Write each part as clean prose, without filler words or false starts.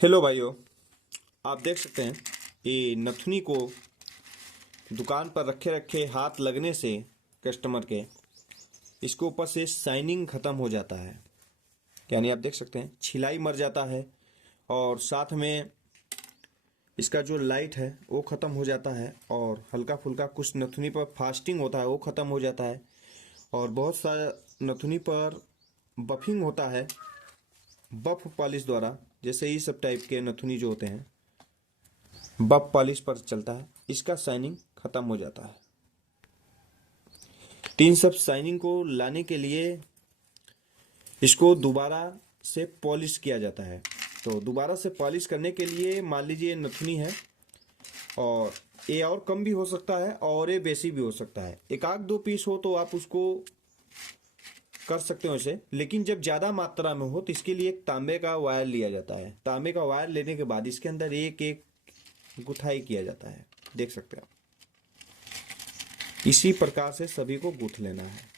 Hello भाइयों। आप देख सकते हैं ये नथुनी को दुकान पर रखे रखे हाथ लगने से कस्टमर के इसके ऊपर से शाइनिंग ख़त्म हो जाता है। यानी आप देख सकते हैं छिलाई मर जाता है और साथ में इसका जो लाइट है वो ख़त्म हो जाता है और हल्का फुल्का कुछ नथुनी पर फास्टिंग होता है वो ख़त्म हो जाता है और बहुत सारा नथुनी पर बफिंग होता है बफ पॉलिश द्वारा। जैसे ये सब टाइप के नथुनी जो होते हैं बफ पॉलिश पर चलता है, इसका शाइनिंग खत्म हो जाता है। तो इन सब शाइनिंग को लाने के लिए इसको दोबारा से पॉलिश किया जाता है। तो दोबारा से पॉलिश करने के लिए मान लीजिए नथुनी है और ये और कम भी हो सकता है और ये बेसी भी हो सकता है। एक आध दो पीस हो तो आप उसको कर सकते हो इसे, लेकिन जब ज़्यादा मात्रा में हो तो इसके लिए एक तांबे का वायर लिया जाता है। तांबे का वायर लेने के बाद इसके अंदर एक एक गुथाई किया जाता है। देख सकते हैं आप, इसी प्रकार से सभी को गूंथ लेना है।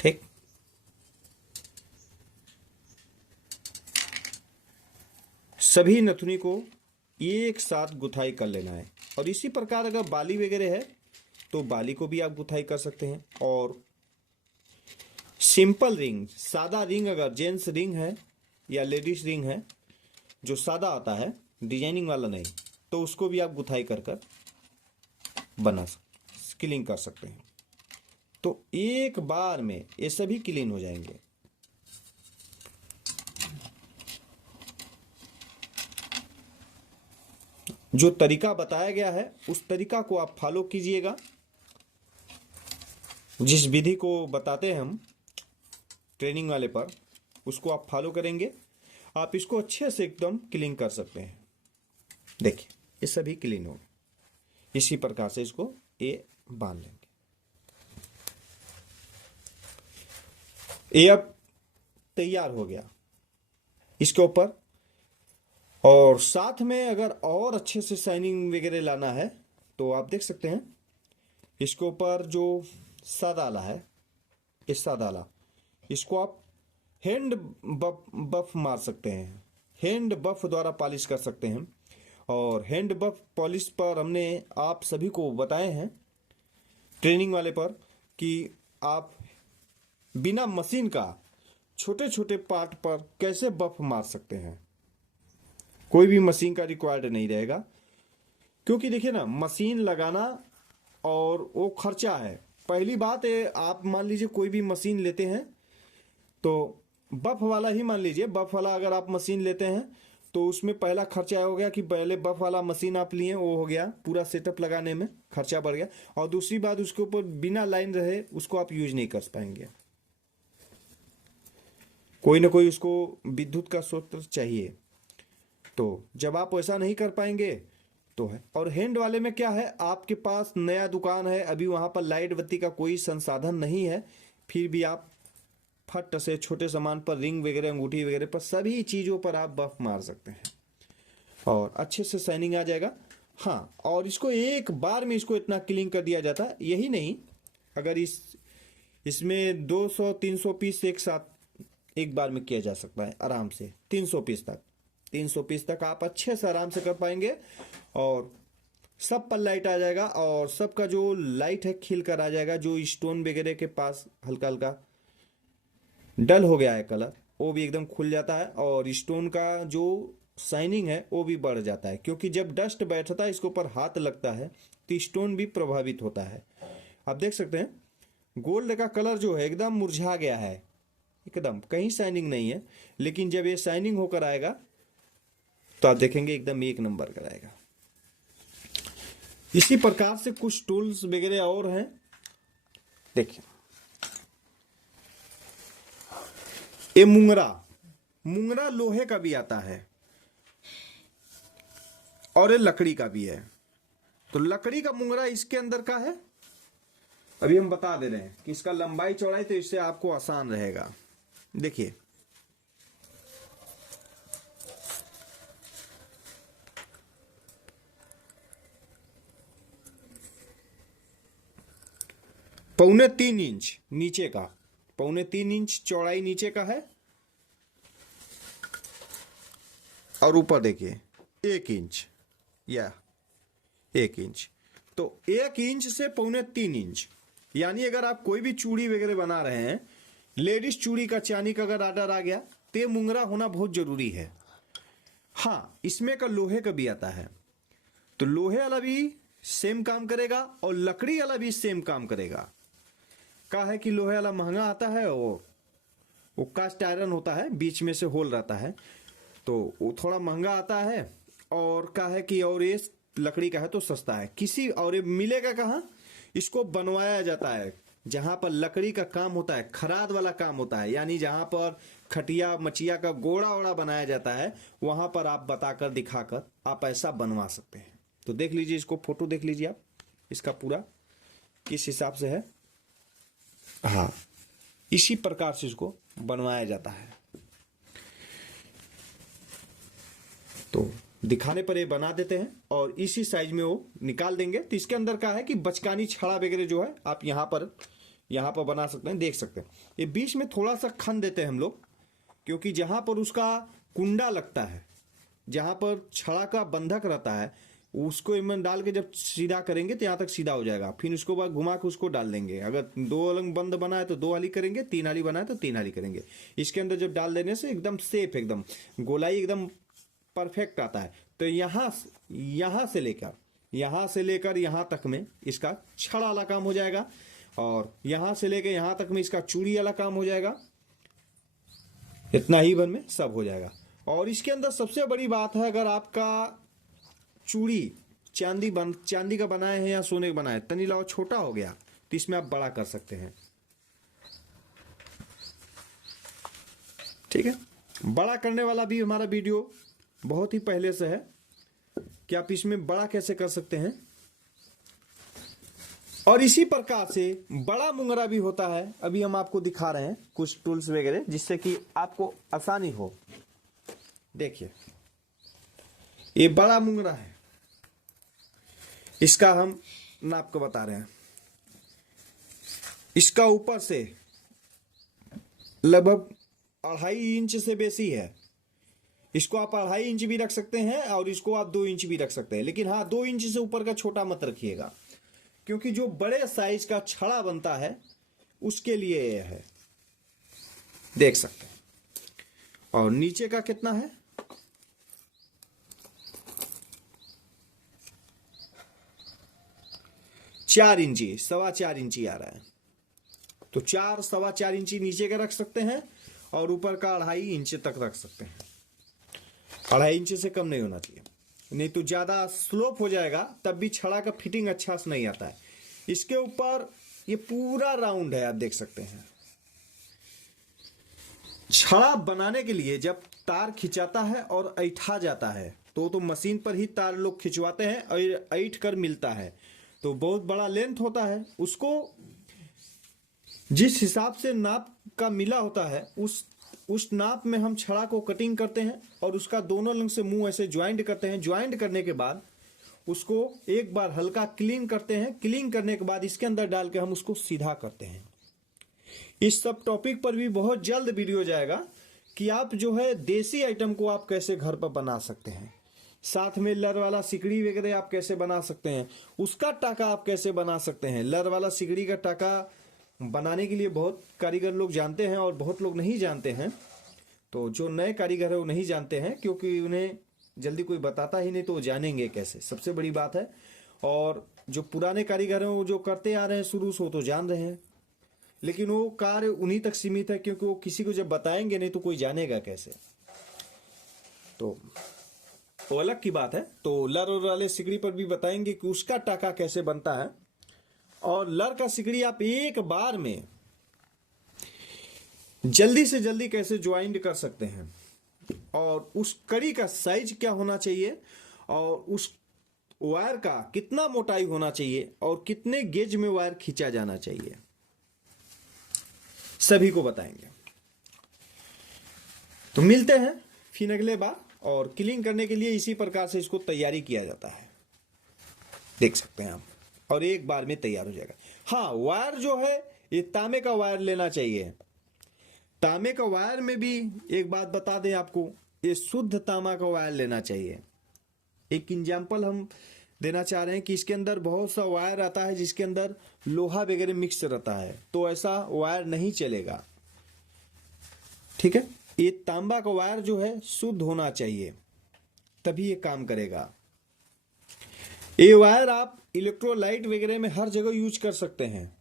ठीक, सभी नथुनी को एक साथ गुथाई कर लेना है। और इसी प्रकार अगर बाली वगैरह है तो बाली को भी आप गुथाई कर सकते हैं। और सिंपल रिंग, सादा रिंग, अगर जेंट्स रिंग है या लेडीज रिंग है जो सादा आता है, डिजाइनिंग वाला नहीं, तो उसको भी आप गुथाई कर कर बना क्लीन कर सकते हैं। तो एक बार में ये सभी क्लीन हो जाएंगे। जो तरीका बताया गया है उस तरीका को आप फॉलो कीजिएगा। जिस विधि को बताते हैं हम ट्रेनिंग वाले पर, उसको आप फॉलो करेंगे, आप इसको अच्छे से एकदम क्लीन कर सकते हैं। देखिए ये सभी क्लीन हो गए। इसी प्रकार से इसको ये बांध लेंगे। ये अब तैयार हो गया इसके ऊपर। और साथ में अगर और अच्छे से शाइनिंग वगैरह लाना है तो आप देख सकते हैं इसके ऊपर जो सादाला है, इस सादाला इसको आप हैंड बफ मार सकते हैं, हैंड बफ द्वारा पॉलिश कर सकते हैं। और हैंड बफ पॉलिश पर हमने आप सभी को बताए हैं ट्रेनिंग वाले पर कि आप बिना मशीन का छोटे छोटे पार्ट पर कैसे बफ मार सकते हैं। कोई भी मशीन का रिक्वायर्ड नहीं रहेगा, क्योंकि देखिए ना, मशीन लगाना और वो खर्चा है। पहली बात है, आप मान लीजिए कोई भी मशीन लेते हैं तो बफ वाला ही मान लीजिए, बफ वाला अगर आप मशीन लेते हैं तो उसमें पहला खर्चा हो गया कि पहले बफ वाला मशीन आप लिए, वो हो गया, पूरा सेटअप लगाने में खर्चा बढ़ गया। और दूसरी बात, उसके ऊपर बिना लाइन रहे उसको आप यूज नहीं कर पाएंगे। कोई ना कोई उसको विद्युत का स्रोत चाहिए। तो जब आप ऐसा नहीं कर पाएंगे तो है। और हैंड वाले में क्या है, आपके पास नया दुकान है, अभी वहां पर लाइट बत्ती का कोई संसाधन नहीं है, फिर भी आप फट से छोटे सामान पर, रिंग वगैरह, अंगूठी वगैरह पर, सभी चीज़ों पर आप बफ मार सकते हैं और अच्छे से शाइनिंग आ जाएगा। हाँ, और इसको एक बार में इसको इतना क्लीन कर दिया जाता है। यही नहीं, अगर इसमें 200-300 पीस एक साथ एक बार में किया जा सकता है आराम से। 300 पीस तक, 300 पीस तक आप अच्छे से आराम से कर पाएंगे और सब पर लाइट आ जाएगा। और सबका जो लाइट है खिल कर आ जाएगा। जो स्टोन वगैरह के पास हल्का हल्का डल हो गया है कलर, वो भी एकदम खुल जाता है। और स्टोन का जो शाइनिंग है वो भी बढ़ जाता है, क्योंकि जब डस्ट बैठता है इसके ऊपर हाथ लगता है तो स्टोन भी प्रभावित होता है। आप देख सकते हैं गोल्ड का कलर जो है एकदम मुरझा गया है, एकदम कहीं शाइनिंग नहीं है। लेकिन जब ये शाइनिंग होकर आएगा तो आप देखेंगे एकदम एक नंबर का आएगा। इसी प्रकार से कुछ टूल्स वगैरह और हैं। देखिए ये मुंगरा, मुंगरा लोहे का भी आता है और ये लकड़ी का भी है। तो लकड़ी का मुंगरा इसके अंदर का है। अभी हम बता दे रहे हैं कि इसका लंबाई चौड़ाई, तो इससे आपको आसान रहेगा। देखिए 3.25 इंच नीचे का, 3.25 इंच चौड़ाई नीचे का है, और ऊपर देखिए 1 इंच या 1 इंच। तो 1 इंच से 3.25 इंच, यानी अगर आप कोई भी चूड़ी वगैरह बना रहे हैं, लेडीज चूड़ी का चांदी का अगर ऑर्डर आ गया तो ये मुंगरा होना बहुत जरूरी है। हाँ, इसमें का लोहे का भी आता है, तो लोहे वाला भी सेम काम करेगा और लकड़ी वाला भी सेम काम करेगा। का है कि लोहे वाला महंगा आता है और वो कास्ट आयरन होता है, बीच में से होल रहता है, तो वो थोड़ा महंगा आता है। और का है कि और ये लकड़ी का है तो सस्ता है किसी, और ये मिलेगा कहाँ, इसको बनवाया जाता है जहां पर लकड़ी का काम होता है, खराद वाला काम होता है, यानी जहां पर खटिया मचिया का गोड़ा ओड़ा बनाया जाता है, वहां पर आप बताकर दिखाकर आप ऐसा बनवा सकते हैं। तो देख लीजिए, इसको फोटो देख लीजिए आप, इसका पूरा किस हिसाब से है। हाँ, इसी प्रकार से इसको बनवाया जाता है। तो दिखाने पर ये बना देते हैं और इसी साइज में वो निकाल देंगे। तो इसके अंदर का है कि बचकानी छड़ा वगैरह जो है आप यहाँ पर बना सकते हैं, देख सकते हैं। ये बीच में थोड़ा सा खन देते हैं हम लोग, क्योंकि जहां पर उसका कुंडा लगता है, जहां पर छड़ा का बंधक रहता है, उसको इमन डाल के जब सीधा करेंगे तो यहाँ तक सीधा हो जाएगा। फिर उसको बाद घुमा के उसको डाल देंगे। अगर 2 अलग बंद बना है तो 2 वाली करेंगे, 3 वाली बना है तो 3 वाली करेंगे। इसके अंदर जब डाल देने से एकदम सेफ, एकदम गोलाई एकदम परफेक्ट आता है। तो यहां से लेकर यहां तक में इसका छड़ा वाला काम हो जाएगा, और यहां से लेकर यहां तक में इसका चूड़ी वाला काम हो जाएगा। इतना ही बन में सब हो जाएगा। और इसके अंदर सबसे बड़ी बात है, अगर आपका चूड़ी चांदी का बनाए हैं या सोने का बनाए, तनी लाओ छोटा हो गया तो इसमें आप बड़ा कर सकते हैं। ठीक है, बड़ा करने वाला भी हमारा वीडियो बहुत ही पहले से है कि आप इसमें बड़ा कैसे कर सकते हैं। और इसी प्रकार से बड़ा मुंगरा भी होता है। अभी हम आपको दिखा रहे हैं कुछ टूल्स वगैरह, जिससे कि आपको आसानी हो। देखिए, ये बड़ा मुंगरा है, इसका हम नाप को बता रहे हैं। इसका ऊपर से लगभग 2.5 इंच से बेसी है। इसको आप 2.5 इंच भी रख सकते हैं और इसको आप 2 इंच भी रख सकते हैं, लेकिन हाँ, 2 इंच से ऊपर का छोटा मत रखिएगा, क्योंकि जो बड़े साइज का छड़ा बनता है उसके लिए यह है। देख सकते हैं। और नीचे का कितना है, 4 इंची, 4.25 इंची आ रहा है। तो 4-4.25 इंची नीचे का रख सकते हैं और ऊपर का 2.5 इंच तक रख सकते हैं। 2.5 इंच से कम नहीं होना चाहिए, नहीं तो ज्यादा स्लोप हो जाएगा, तब भी छड़ा का फिटिंग अच्छा से नहीं आता है। इसके ऊपर ये पूरा राउंड है, आप देख सकते हैं। छड़ा बनाने के लिए जब तार खिंचाता है और ऐठा जाता है, तो मशीन पर ही तार लोग खिंचवाते हैं और ऐठ कर मिलता है, तो बहुत बड़ा लेंथ होता है। उसको जिस हिसाब से नाप का मिला होता है, उस नाप में हम छड़ा को कटिंग करते हैं और उसका दोनों लंग से मुंह ऐसे ज्वाइंट करते हैं। ज्वाइंट करने के बाद उसको एक बार हल्का क्लीन करते हैं। क्लीन करने के बाद इसके अंदर डाल के हम उसको सीधा करते हैं। इस सब टॉपिक पर भी बहुत जल्द वीडियो जाएगा कि आप जो है देसी आइटम को आप कैसे घर पर बना सकते हैं। साथ में लर वाला सिकड़ी वगैरह आप कैसे बना सकते हैं, उसका टाका आप कैसे बना सकते हैं। लर वाला सिकड़ी का टाका बनाने के लिए बहुत कारीगर लोग जानते हैं और बहुत लोग नहीं जानते हैं। तो जो नए कारीगर है वो नहीं जानते हैं, क्योंकि उन्हें जल्दी कोई बताता ही नहीं, तो वो जानेंगे कैसे, सबसे बड़ी बात है। और जो पुराने कारीगर हैं वो जो करते आ रहे हैं शुरू से, वो तो जान रहे हैं, लेकिन वो कार्य उन्हीं तक सीमित है, क्योंकि वो किसी को जब बताएंगे नहीं तो कोई जानेगा कैसे। तो वो अलग की बात है। तो लर वाले सिकड़ी पर भी बताएंगे कि उसका टाका कैसे बनता है। और लर का सिकड़ी आप एक बार में जल्दी से जल्दी कैसे ज्वाइंट कर सकते हैं, और उस कड़ी का साइज क्या होना चाहिए, और उस वायर का कितना मोटाई होना चाहिए, और कितने गेज में वायर खींचा जाना चाहिए, सभी को बताएंगे। तो मिलते हैं फिर अगले बार। और क्लीन करने के लिए इसी प्रकार से इसको तैयारी किया जाता है, देख सकते हैं आप। और एक बार में तैयार हो जाएगा। हाँ, वायर जो है ये तांबे का वायर लेना चाहिए। तांबे का वायर में भी एक बात बता दें आपको, ये शुद्ध तांबा का वायर लेना चाहिए। एक एग्जाम्पल हम देना चाह रहे हैं कि इसके अंदर बहुत सा वायर आता है जिसके अंदर लोहा वगैरह मिक्स रहता है, तो ऐसा वायर नहीं चलेगा। ठीक है, ये तांबा का वायर जो है शुद्ध होना चाहिए, तभी ये काम करेगा। ये वायर आप इलेक्ट्रोलाइट वगैरह में हर जगह यूज कर सकते हैं।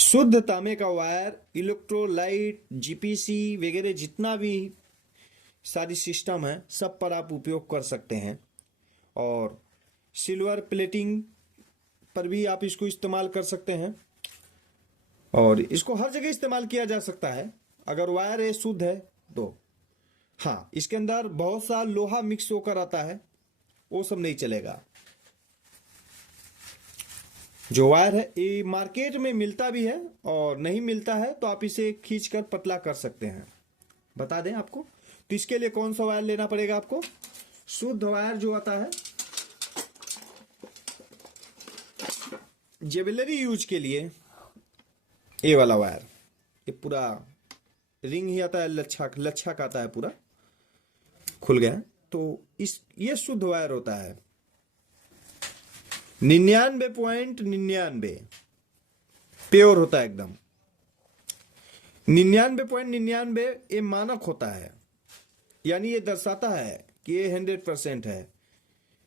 शुद्ध तांबे का वायर इलेक्ट्रोलाइट, जीपीसी वगैरह जितना भी सारी सिस्टम है सब पर आप उपयोग कर सकते हैं। और सिल्वर प्लेटिंग पर भी आप इसको इस्तेमाल कर सकते हैं, और इसको हर जगह इस्तेमाल किया जा सकता है अगर वायर ये शुद्ध है तो। हाँ, इसके अंदर बहुत सा लोहा मिक्स होकर आता है, वो सब नहीं चलेगा। जो वायर है ये मार्केट में मिलता भी है, और नहीं मिलता है तो आप इसे खींचकर पतला कर सकते हैं। बता दें आपको, तो इसके लिए कौन सा वायर लेना पड़ेगा आपको? शुद्ध वायर जो आता है ज्वेलरी यूज के लिए, ये वाला वायर, ये पूरा रिंग ही आता है, लच्छा आता है, पूरा खुल गया, तो ये शुद्ध वायर होता है। 99.99 प्योर होता है एकदम। 99.99 ये मानक होता है, यानी ये दर्शाता है कि ये 100% है।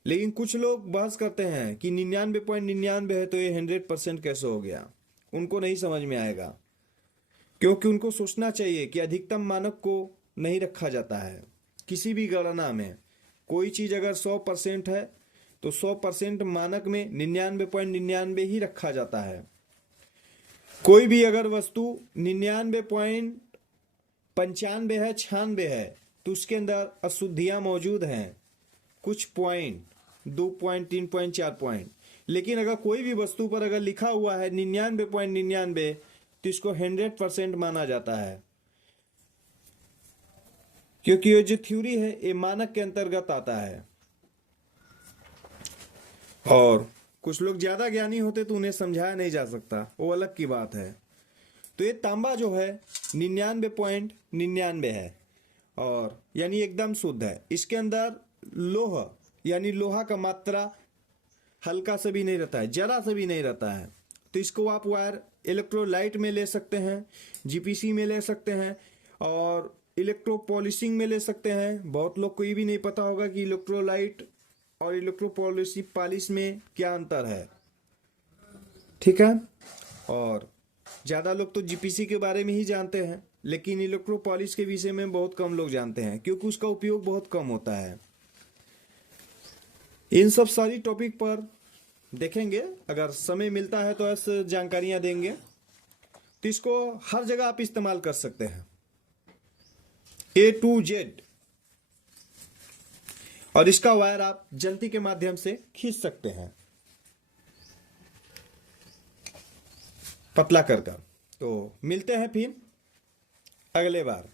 लेकिन कुछ लोग बहस करते हैं कि 99.99 है तो ये 100% कैसे हो गया। उनको नहीं समझ में आएगा, क्योंकि उनको सोचना चाहिए कि अधिकतम मानक को नहीं रखा जाता है किसी भी गणना में। कोई चीज अगर 100% है तो 100% मानक में 99.99 ही रखा जाता है। कोई भी अगर वस्तु 99.95 है, 96 है, तो उसके अंदर अशुद्धियां मौजूद हैं, कुछ पॉइंट, 2 पॉइंट, 3 पॉइंट, 4 पॉइंट। लेकिन अगर कोई भी वस्तु पर अगर लिखा हुआ है 99.99 तो इसको 100% माना जाता है, क्योंकि ये जो थ्योरी है ये मानक के अंतर्गत आता है। और कुछ लोग ज्यादा ज्ञानी होते तो उन्हें समझाया नहीं जा सकता, वो अलग की बात है। तो ये तांबा जो है 99.99 है, और यानी एकदम शुद्ध है। इसके अंदर लोहा यानी लोहा का मात्रा हल्का से भी नहीं रहता है, जरा से भी नहीं रहता है। तो इसको आप वायर इलेक्ट्रोलाइट में ले सकते हैं, जीपीसी में ले सकते हैं, और इलेक्ट्रो पॉलिशिंग में ले सकते हैं। बहुत लोग को ये भी नहीं पता होगा कि इलेक्ट्रोलाइट और इलेक्ट्रो पॉलिश में क्या अंतर है। ठीक है, और ज्यादा लोग तो जीपीसी के बारे में ही जानते हैं, लेकिन इलेक्ट्रो पॉलिश के विषय में बहुत कम लोग जानते हैं, क्योंकि उसका उपयोग बहुत कम होता है। इन सब सारी टॉपिक पर देखेंगे, अगर समय मिलता है तो ऐसे जानकारियां देंगे। तो इसको हर जगह आप इस्तेमाल कर सकते हैं, A to Z। और इसका वायर आप जंती के माध्यम से खींच सकते हैं पतला कर। तो मिलते हैं फिर अगले बार।